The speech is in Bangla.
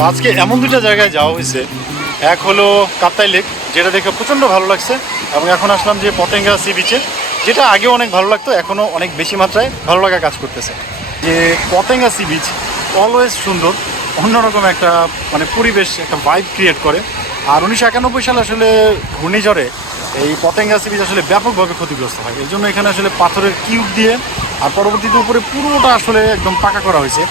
তো আজকে এমন দুটো জায়গায় যাওয়া হয়েছে, এক হলো কাপ্তাই লেক, যেটা দেখে প্রচণ্ড ভালো লাগছে, এবং এখন আসলাম যে পতেঙ্গা সি বিচে, যেটা আগেও অনেক ভালো লাগতো, এখনও অনেক বেশি মাত্রায় ভালো লাগা কাজ করতেছে। যে পতেঙ্গা সি বিচ অলওয়েজ সুন্দর, অন্যরকম একটা মানে পরিবেশ, একটা ভাইব ক্রিয়েট করে। আর 1991 সালে আসলে ঘূর্ণিঝড়ে এই পতেঙ্গা সি বিচ আসলে ব্যাপকভাবে ক্ষতিগ্রস্ত হয়। এর জন্য এখানে আসলে পাথরের কিউব দিয়ে আর পরবর্তীতে উপরে পুরোটা আসলে একদম পাকা করা হয়েছে।